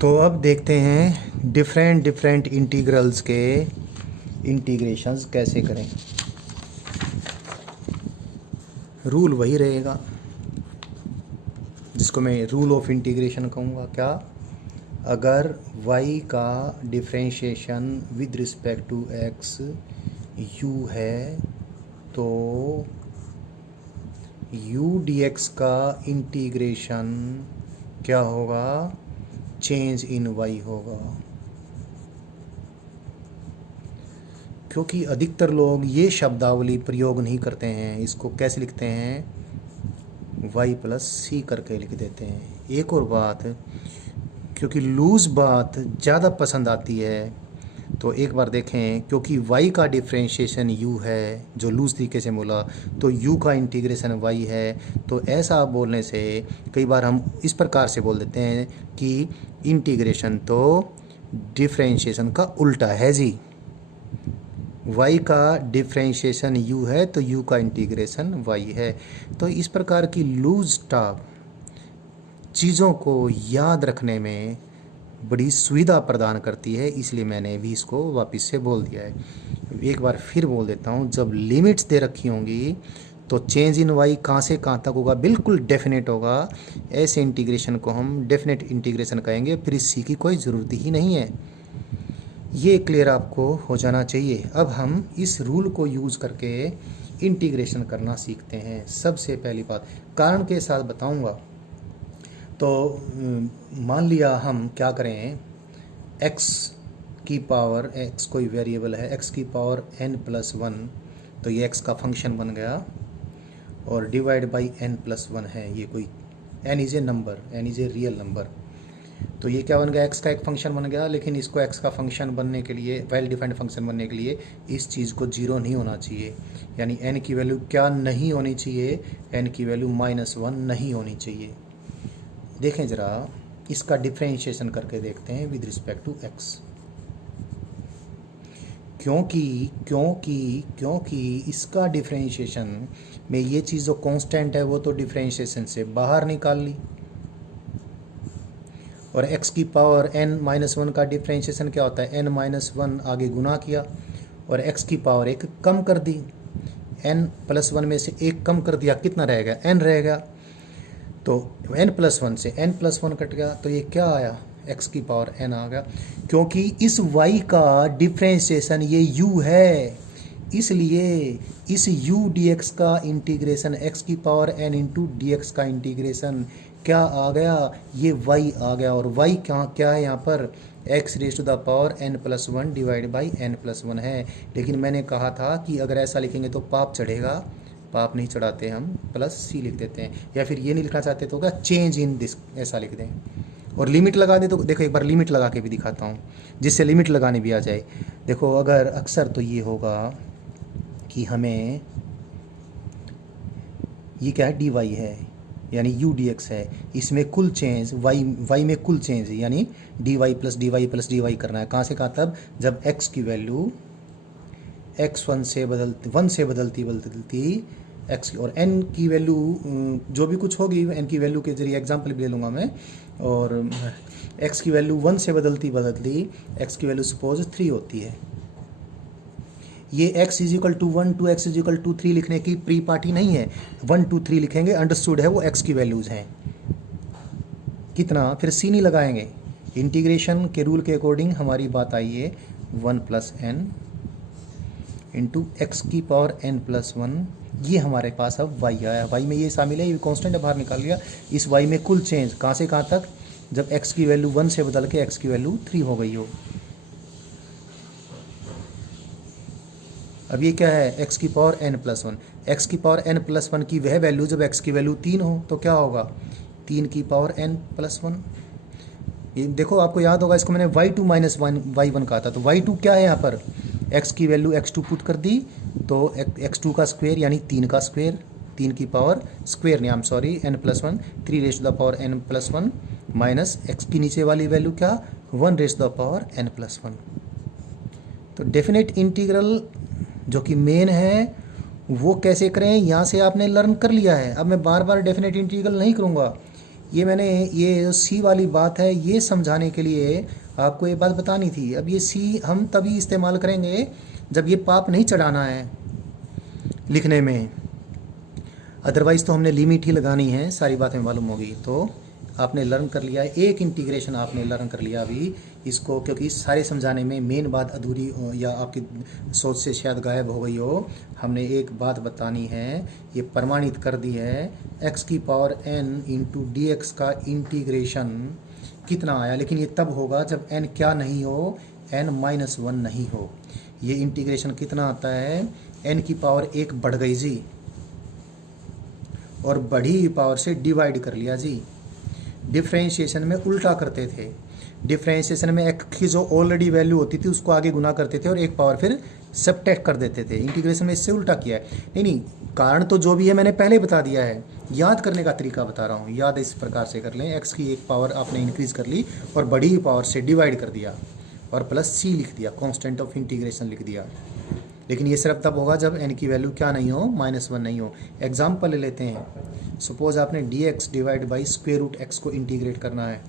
तो अब देखते हैं डिफरेंट डिफरेंट इंटीग्रल्स के इंटीग्रेशंस कैसे करें। रूल वही रहेगा जिसको मैं रूल ऑफ इंटीग्रेशन कहूँगा। क्या? अगर y का differentiation with respect to x u है तो u dx का इंटीग्रेशन क्या होगा? चेंज इन y होगा। क्योंकि अधिकतर लोग ये शब्दावली प्रयोग नहीं करते हैं, इसको कैसे लिखते हैं? y प्लस सी करके लिख देते हैं। एक और बात, क्योंकि लूज़ बात ज़्यादा पसंद आती है, तो एक बार देखें, क्योंकि y का डिफरेंशिएशन u है, जो लूज़ तरीके से बोला, तो u का इंटीग्रेशन y है। तो ऐसा बोलने से कई बार हम इस प्रकार से बोल देते हैं कि इंटीग्रेशन तो डिफरेंशिएशन का उल्टा है जी। y का डिफरेंशिएशन u है तो u का इंटीग्रेशन y है। तो इस प्रकार की लूज टॉक चीज़ों को याद रखने में बड़ी सुविधा प्रदान करती है, इसलिए मैंने भी इसको वापस से बोल दिया है। एक बार फिर बोल देता हूँ, जब लिमिट्स दे रखी होंगी तो चेंज इन y कहाँ से कहाँ तक होगा? बिल्कुल डेफिनेट होगा। ऐसे इंटीग्रेशन को हम डेफिनेट इंटीग्रेशन कहेंगे, फिर इसी की कोई ज़रूरत ही नहीं है। ये क्लियर आपको हो जाना चाहिए। अब हम इस रूल को यूज़ करके इंटीग्रेशन करना सीखते हैं। सबसे पहली बात कारण के साथ बताऊंगा। तो मान लिया हम क्या करें, x की पावर, x कोई वेरिएबल है, x की पावर n+1, तो ये x का फंक्शन बन गया, और डिवाइड बाई n+1 है। ये कोई n is a number, n is a real number, तो ये क्या बन गया? x का एक फंक्शन बन गया। लेकिन इसको x का फंक्शन बनने के लिए, वेल डिफाइंड फंक्शन बनने के लिए इस चीज़ को 0 नहीं होना चाहिए। यानी n की वैल्यू क्या नहीं होनी चाहिए? n की वैल्यू -1 नहीं होनी चाहिए। देखें ज़रा, इसका डिफरेंशिएशन करके देखते हैं विद रिस्पेक्ट टू x। क्योंकि इसका डिफरेंशिएशन में ये चीज़ जो कांस्टेंट है वो तो डिफरेंशिएशन से बाहर निकाल ली, और x की पावर n-1 का डिफरेंशिएशन क्या होता है? n-1 आगे गुना किया और x की पावर 1 कम कर दी। n+1 में से 1 कम कर दिया, कितना रहेगा? n रहेगा। तो n+1 से n+1 कट गया, तो ये क्या आया? x की पावर n आ गया। क्योंकि इस y का डिफरेंशिएशन ये u है, इसलिए इस u dx का इंटीग्रेशन x की पावर n इंटू dx का इंटीग्रेशन क्या आ गया? ये y आ गया। और y क्या है यहाँ पर? x⁻n+1 डिवाइड बाई n+1 है। लेकिन मैंने कहा था कि अगर ऐसा लिखेंगे तो पाप चढ़ेगा, पाप नहीं चढ़ाते, हम प्लस सी लिख देते हैं। या फिर ये नहीं लिखना चाहते तो क्या चेंज इन दिस ऐसा लिख दें, और लिमिट लगा दे। तो देखो एक बार लिमिट लगा के भी दिखाता हूँ, जिससे लिमिट लगाने भी आ जाए। देखो अगर अक्सर तो ये होगा कि हमें ये क्या है? dy है, यानी u dx है, इसमें कुल चेंज y में कुल चेंज यानी dy प्लस dy करना है। कहाँ से कहाँ तक? जब x की वैल्यू x1 से बदलती x, और n की वैल्यू जो भी कुछ होगी, n की वैल्यू के जरिए एग्जांपल भी ले लूँगा मैं, और x की वैल्यू 1 से बदलती x की वैल्यू सपोज 3 होती है। ये x = 1 to x = 3 लिखने की प्री पार्टी नहीं है, 1 to 3 लिखेंगे, अंडरस्टूड है, वो x की वैल्यूज़ हैं। कितना? फिर c नहीं लगाएंगे। इंटीग्रेशन के रूल के अकॉर्डिंग हमारी बात आई है 1 + n इंटू x की पावर n+1। ये हमारे पास अब y आया। y में ये शामिल है, ये कांस्टेंट बाहर निकाल लिया। इस y में कुल चेंज कहाँ से कहाँ तक? जब x की वैल्यू 1 से बदल के x की वैल्यू 3 हो गई हो। अब ये क्या है? x की पावर n+1। x की पावर n+1 की वह वैल्यू जब x की वैल्यू 3 हो तो क्या होगा? 3 की पावर n+1। ये देखो, आपको याद होगा, इसको मैंने y2 - y1 कहा था। तो y2 क्या है यहाँ पर? x की वैल्यू x2 पुट कर दी, तो x2 का स्क्वायर यानी 3 का स्क्वायर, 3 की पावर स्क्वायर नहीं, sorry, n+1, 3n+1 minus x की नीचे वाली वैल्यू क्या? 1n+1। तो डेफिनेट इंटीग्रल जो कि मेन है वो कैसे करें, यहाँ से आपने लर्न कर लिया है। अब मैं बार बार डेफिनेट इंटीग्रल नहीं करूँगा, ये मैंने ये सी वाली बात है, ये समझाने के लिए आपको ये बात बतानी थी। अब ये सी हम तभी इस्तेमाल करेंगे जब ये पाप नहीं चढ़ाना है लिखने में, अदरवाइज़ तो हमने लिमिट ही लगानी है, सारी बातें मालूम होगी। तो आपने लर्न कर लिया, एक इंटीग्रेशन आपने लर्न कर लिया अभी इसको, क्योंकि सारे समझाने में मेन बात अधूरी या आपकी सोच से शायद गायब हो गई हो। हमने एक बात बतानी है, ये प्रमाणित कर दी है, x की power n into D x का इंटीग्रेशन कितना आया, लेकिन ये तब होगा जब n क्या नहीं हो, n-1 नहीं हो। ये इंटीग्रेशन कितना आता है, n की पावर 1 बढ़ गई जी, और बढ़ी हुई पावर से डिवाइड कर लिया जी। डिफ्रेंशिएशन में उल्टा करते थे, डिफ्रेंशिएशन में x की जो ऑलरेडी वैल्यू होती थी उसको आगे गुना करते थे और एक पावर फिर सबट्रैक्ट कर देते थे। इंटीग्रेशन में इससे उल्टा किया है। नहीं, कारण तो जो भी है मैंने पहले बता दिया है, याद करने का तरीका बता रहा हूँ। याद इस प्रकार से कर लें, x की एक पावर आपने इंक्रीज कर ली और बड़ी हुई पावर से डिवाइड कर दिया और प्लस c लिख दिया, कॉन्स्टेंट ऑफ इंटीग्रेशन लिख दिया। लेकिन ये सिर्फ तब होगा जब n की वैल्यू क्या नहीं हो, -1 नहीं हो। एग्जाम्पल ले लेते हैं, सपोज आपने dx divide by square root x को इंटीग्रेट करना है।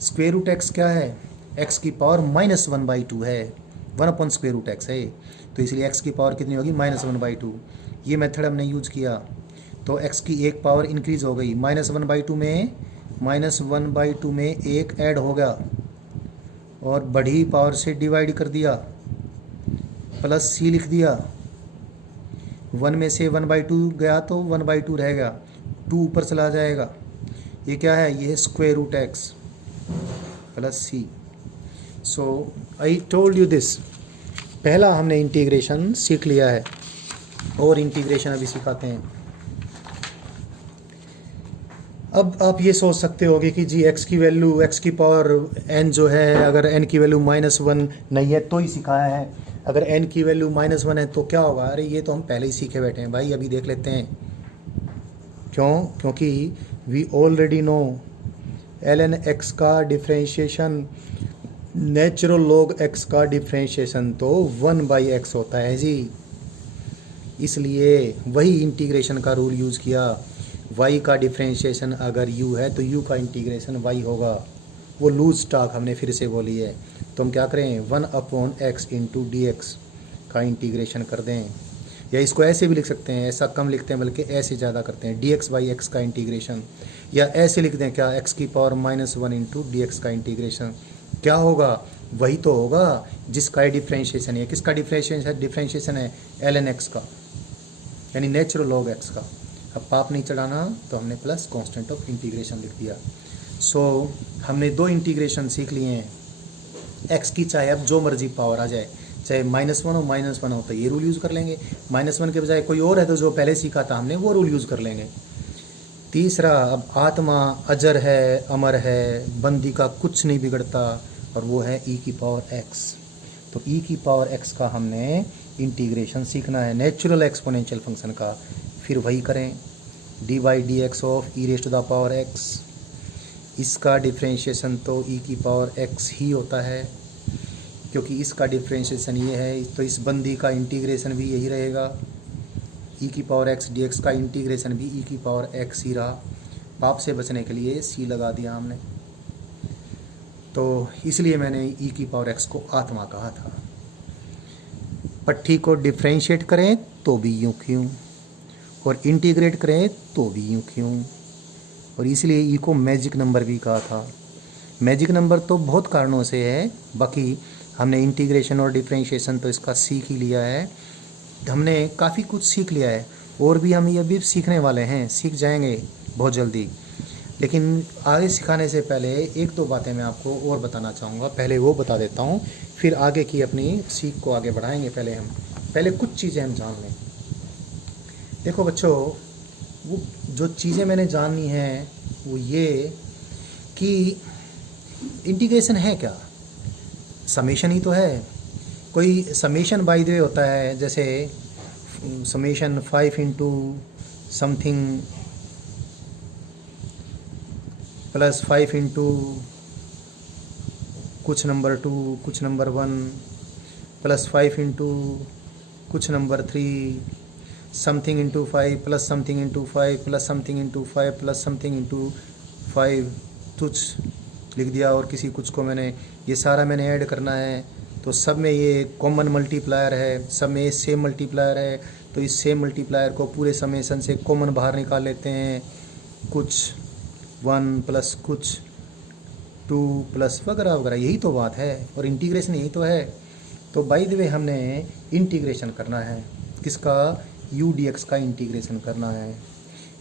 स्क्वेयर रूट x क्या है, x की पावर -1/2 है, 1/√x है, तो इसलिए x की पावर कितनी होगी, -1/2। ये मेथड हमने यूज़ किया तो x की एक पावर इंक्रीज हो गई, -1/2 में एक ऐड हो गया और बढ़ी पावर से डिवाइड कर दिया, प्लस c लिख दिया। 1 में से 1/2 गया तो 1/2 रह गया, 2 ऊपर चला जाएगा। ये क्या है, ये square root x plus c। So I told you this, पहला हमने इंटीग्रेशन सीख लिया है और इंटीग्रेशन अभी सिखाते हैं। अब आप ये सोच सकते होगे कि जी x की वैल्यू, x की पावर n जो है, अगर n की वैल्यू -1 नहीं है तो ही सिखाया है, अगर n की वैल्यू -1 है तो क्या होगा। अरे ये तो हम पहले ही सीखे बैठे हैं भाई, अभी देख लेते हैं। क्यों, क्योंकि we already know ln x का डिफ्रेंशिएशन, नेचुरल लॉग x का डिफ्रेंशिएशन तो 1/x होता है जी। इसलिए वही इंटीग्रेशन का रूल यूज़ किया, y का डिफ्रेंशिएशन अगर u है तो u का इंटीग्रेशन y होगा। वो लूज स्टॉक हमने फिर से बोली है, तो हम क्या करें, 1/x इंटू डी एक्स का इंटीग्रेशन कर दें, या इसको ऐसे भी लिख सकते हैं, ऐसा कम लिखते हैं बल्कि ऐसे ज़्यादा करते हैं, dx/x का इंटीग्रेशन, या ऐसे लिख दें क्या, x की पावर -1 इंटू डी एक्स का इंटीग्रेशन। क्या होगा, वही तो होगा जिसका डिफ्रेंशिएशन है। किसका डिफ्रेंशिएशन है, ln x का, यानी नेचुरल लॉग x का। अब पाप नहीं चढ़ाना तो हमने प्लस कांस्टेंट ऑफ इंटीग्रेशन लिख दिया। सो हमने 2 इंटीग्रेशन सीख लिए हैं, x की चाहे अब जो मर्जी पावर आ जाए, चाहे -1 हो -1 हो तो ये रूल यूज़ कर लेंगे, -1 के बजाय कोई और है तो जो पहले सीखा था हमने वो रूल यूज़ कर लेंगे। तीसरा, अब आत्मा अजर है, अमर है, बंदी का कुछ नहीं बिगड़ता, और वो है e की पावर x। तो e की पावर x का हमने इंटीग्रेशन सीखना है, नेचुरल एक्सपोनेंशियल फंक्शन का। फिर वही करें, dy/dx ऑफ e⁻x, इसका डिफ्रेंशिएशन तो e की पावर x ही होता है, क्योंकि इसका डिफ्रेंशिएशन ये है, तो इस बंदी का इंटीग्रेशन भी यही रहेगा, e की पावर x dx का इंटीग्रेशन भी e की पावर x ही रहा। पाप से बचने के लिए c लगा दिया हमने, तो इसलिए मैंने e की पावर x को आत्मा कहा था। पट्टी को डिफ्रेंशिएट करें तो भी यूँ क्यों, और इंटीग्रेट करें तो भी यूँ क्यों, और इसलिए ई को मैजिक नंबर भी कहा था। मैजिक नंबर तो बहुत कारणों से है, बाकी हमने इंटीग्रेशन और डिफ्रेंशिएशन तो इसका सीख ही लिया है, हमने काफ़ी कुछ सीख लिया है, और भी हम ये भी सीखने वाले हैं, सीख जाएंगे बहुत जल्दी। लेकिन आगे सिखाने से पहले 1-2 बातें मैं आपको और बताना चाहूँगा, पहले वो बता देता हूँ, फिर आगे की अपनी सीख को आगे बढ़ाएंगे। पहले कुछ चीज़ें हम जान लें। देखो बच्चों, वो जो चीज़ें मैंने जाननी हैं वो ये कि इंटीग्रेशन है क्या, समेशन ही तो है। कोई समेशन बाय द वे होता है, जैसे summation 5 into something plus 5 into कुछ नंबर 2 कुछ नंबर 1 प्लस 5 इंटू कुछ number 3 something into 5 plus something into 5 plus something into 5 plus something into 5 तुच्छ लिख दिया, और किसी कुछ को मैंने, ये सारा मैंने ऐड करना है। तो सब में ये कॉमन मल्टीप्लायर है, सब में ये सेम मल्टीप्लायर है, तो इस सेम मल्टीप्लायर को पूरे समेशन से कॉमन बाहर निकाल लेते हैं। कुछ 1 प्लस कुछ 2 प्लस वगैरह वगैरह, यही तो बात है, और इंटीग्रेशन यही तो है। तो बाय द वे हमने इंटीग्रेशन करना है किसका, यू डी एक्स का इंटीग्रेशन करना है।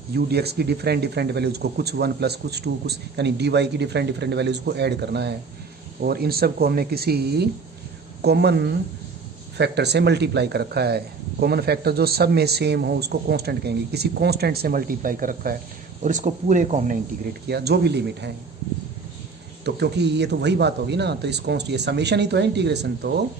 यू डी एक्स की डिफरेंट डिफरेंट वैल्यूज़ को, कुछ 1 प्लस कुछ 2 कुछ, यानी डी वाई की डिफरेंट डिफरेंट वैल्यूज़ को ऐड करना है, और इन सब को हमने किसी कॉमन फैक्टर से मल्टीप्लाई कर रखा है। कॉमन फैक्टर जो सब में सेम हो उसको कांस्टेंट कहेंगे, किसी कांस्टेंट से मल्टीप्लाई कर रखा है, और इसको पूरे को हमने इंटीग्रेट किया जो भी लिमिट है। तो क्योंकि ये तो वही बात होगी ना, तो इस ये समेशन ही तो है इंटीग्रेशन, तो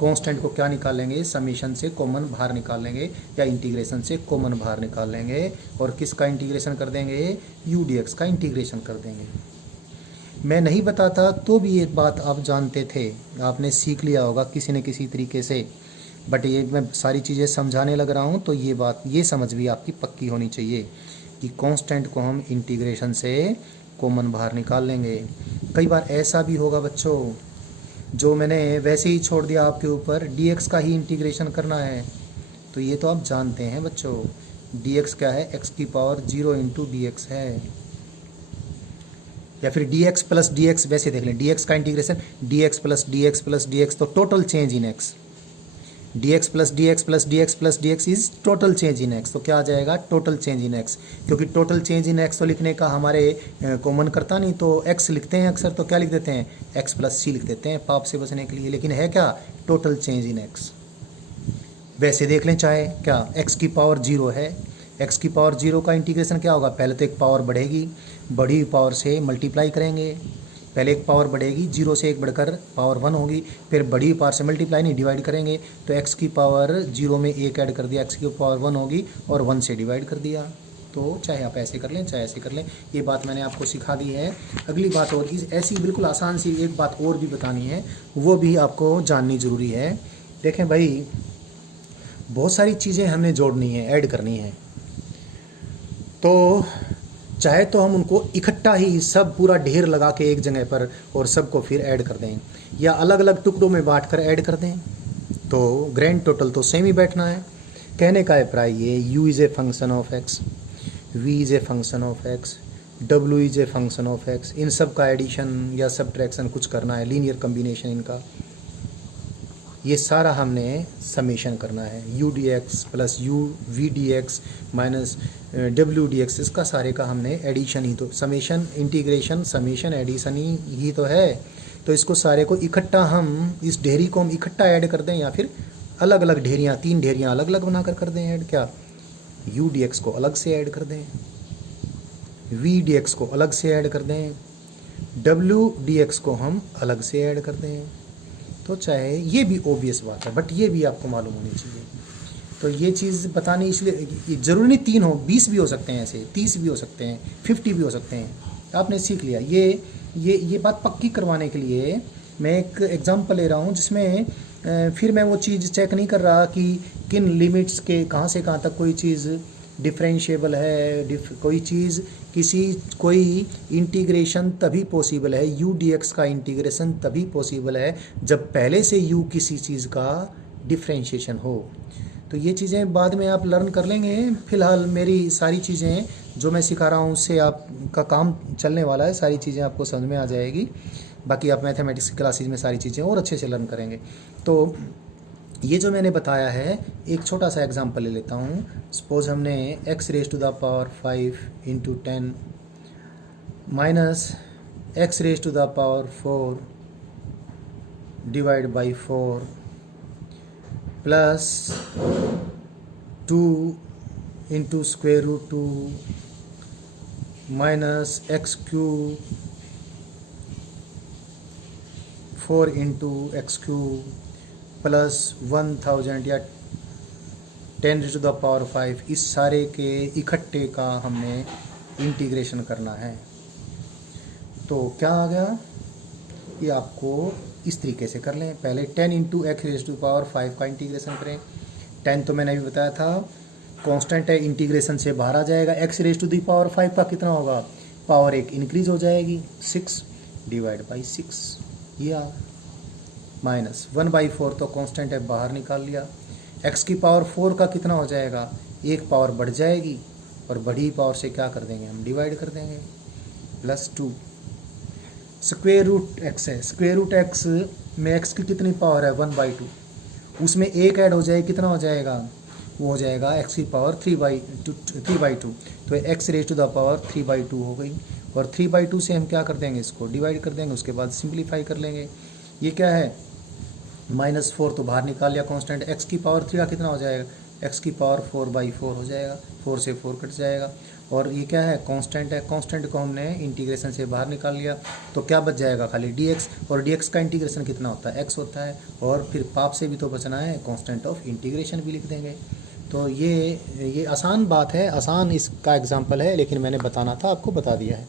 कांस्टेंट को क्या निकाल लेंगे, समेशन से कॉमन बाहर निकाल लेंगे, या इंटीग्रेशन से कॉमन बाहर निकाल लेंगे, और किसका इंटीग्रेशन कर देंगे, यू डी एक्स का इंटीग्रेशन कर देंगे। मैं नहीं बताता तो भी ये बात आप जानते थे, आपने सीख लिया होगा किसी न किसी तरीके से, बट ये मैं सारी चीज़ें समझाने लग रहा हूँ, तो ये बात, ये समझ भी आपकी पक्की होनी चाहिए कि कांस्टेंट को हम इंटीग्रेशन से कॉमन बाहर निकाल लेंगे। कई बार ऐसा भी होगा बच्चों, जो मैंने वैसे ही छोड़ दिया आपके ऊपर, dx का ही इंटीग्रेशन करना है, तो ये तो आप जानते हैं बच्चों, dx क्या है, x की पावर 0 इंटू डी है, या फिर dx प्लस dx, वैसे देख लें dx का integration dx plus dx plus dx, तो total change in x, dx plus dx plus dx plus dx is total change in x, तो क्या आ जाएगा, टोटल चेंज इन x। क्योंकि टोटल चेंज इन x तो लिखने का हमारे कॉमन करता नहीं, तो x लिखते हैं अक्सर, तो क्या लिख देते हैं, x प्लस c लिख देते हैं पाप से बचने के लिए, लेकिन है क्या, टोटल चेंज इन x। वैसे देख लें चाहे क्या, x की पावर 0 है, x की पावर 0 का इंटीग्रेशन क्या होगा, पहले तो एक पावर बढ़ेगी, बढ़ी हुई पावर से मल्टीप्लाई करेंगे, पहले एक पावर बढ़ेगी, 0 से 1 बढ़कर पावर 1 होगी, फिर बड़ी हुई पावर से मल्टीप्लाई नहीं डिवाइड करेंगे, तो x की पावर 0 में 1 ऐड कर दिया, x की पावर 1 होगी, और 1 से डिवाइड कर दिया। तो चाहे आप ऐसे कर लें चाहे ऐसे कर लें, ये बात मैंने आपको सिखा दी है। अगली बात और ऐसी बिल्कुल आसान सी एक बात और भी बतानी है, वो भी आपको जाननी ज़रूरी है। देखें भाई, बहुत सारी चीज़ें हमें जोड़नी है, ऐड करनी है, तो चाहे तो हम उनको इकट्ठा ही सब पूरा ढेर लगा के एक जगह पर और सबको फिर ऐड कर दें, या अलग अलग टुकड़ों में बांट कर ऐड कर दें, तो ग्रैंड टोटल तो सेम ही बैठना है। कहने का अभिप्राय ये, u is a function of x, v is a function of x, w is a function of x, इन सब का एडिशन या सब्ट्रैक्शन कुछ करना है, लीनियर कम्बिनेशन इनका, ये सारा हमने समेशन करना है। U d x plus u v d x minus डब्ल्यू डी एक्स, इसका सारे का हमने एडिशन ही, तो समेशन इंटीग्रेशन समेशन एडिशन ही तो है। तो इसको सारे को इकट्ठा हम, इस ढेरी को हम इकट्ठा ऐड कर दें, या फिर अलग अलग ढेरियाँ, 3 ढेरियाँ अलग अलग बनाकर कर दें ऐड, क्या यू डी एक्स को अलग से ऐड कर दें, वी डी एक्स को अलग से ऐड कर दें, डब्ल्यू डी एक्स को हम अलग से ऐड कर दें। तो चाहे ये भी ओबियस बात है, बट ये भी आपको मालूम होनी चाहिए। तो ये चीज़ बतानी इसलिए ज़रूरी नहीं 3 हो, 20 भी हो सकते हैं, ऐसे 30 भी हो सकते हैं, 50 भी हो सकते हैं, आपने सीख लिया। ये बात पक्की करवाने के लिए मैं एक एग्जांपल ले रहा हूँ, जिसमें फिर मैं वो चीज़ चेक नहीं कर रहा कि किन लिमिट्स के कहाँ से कहाँ तक कोई चीज़ डिफरेंशिएबल है, कोई इंटीग्रेशन तभी पॉसिबल है, यू डी एक्स का इंटीग्रेशन तभी पॉसिबल है जब पहले से यू किसी चीज़ का डिफरेंशिएशन हो। तो ये चीज़ें बाद में आप लर्न कर लेंगे, फ़िलहाल मेरी सारी चीज़ें जो मैं सिखा रहा हूँ उससे आपका काम चलने वाला है, सारी चीज़ें आपको समझ में आ जाएगी। बाकी आप मैथमेटिक्स की क्लासेज में सारी चीज़ें और अच्छे से लर्न करेंगे। तो ये जो मैंने बताया है, एक छोटा सा एग्जांपल ले लेता हूँ। सपोज हमने x raise to the power 5 into 10 minus x raise to the power 4 divide by 4 plus 2 into square root 2 minus x cube 4 into x cube plus 1000 या 10 टू द पावर 5, इस सारे के इकट्ठे का हमने इंटीग्रेशन करना है। तो क्या आ गया, ये आपको इस तरीके से कर लें। पहले 10 into x raise to power 5 का इंटीग्रेशन करें। 10 तो मैंने अभी बताया था कांस्टेंट है, इंटीग्रेशन से बाहर आ जाएगा। X raise to the power 5 का कितना होगा, पावर एक इंक्रीज हो जाएगी 6 डिवाइड बाई 6 ये आ माइनस 1/4 तो कांस्टेंट है बाहर निकाल लिया। x की पावर 4 का कितना हो जाएगा, एक पावर बढ़ जाएगी और बढ़ी पावर से क्या कर देंगे हम डिवाइड कर देंगे +2। स्क्वेयर रूट x है, स्क्वेयर रूट x में x की कितनी पावर है 1/2, उसमें एक ऐड हो जाए कितना हो जाएगा, वो हो जाएगा x की पावर 3/2 तो x raise to the power 3/2 हो गई। और 3/2 से हम क्या कर देंगे, इसको डिवाइड कर देंगे, उसके बाद सिंप्लीफाई कर लेंगे। ये क्या है -4 तो बाहर निकाल लिया कांस्टेंट, x की पावर 3 का कितना हो जाएगा, x की पावर 4/4 हो जाएगा, 4 से 4 कट जाएगा। और ये क्या है कांस्टेंट है, कांस्टेंट को हमने इंटीग्रेशन से बाहर निकाल लिया तो क्या बच जाएगा खाली dx, और dx का इंटीग्रेशन कितना होता है x होता है। और फिर पाप से भी तो बचना है, कांस्टेंट ऑफ इंटीग्रेशन भी लिख देंगे। तो ये आसान बात है, आसान इसका एग्जाम्पल है, लेकिन मैंने बताना था आपको बता दिया है।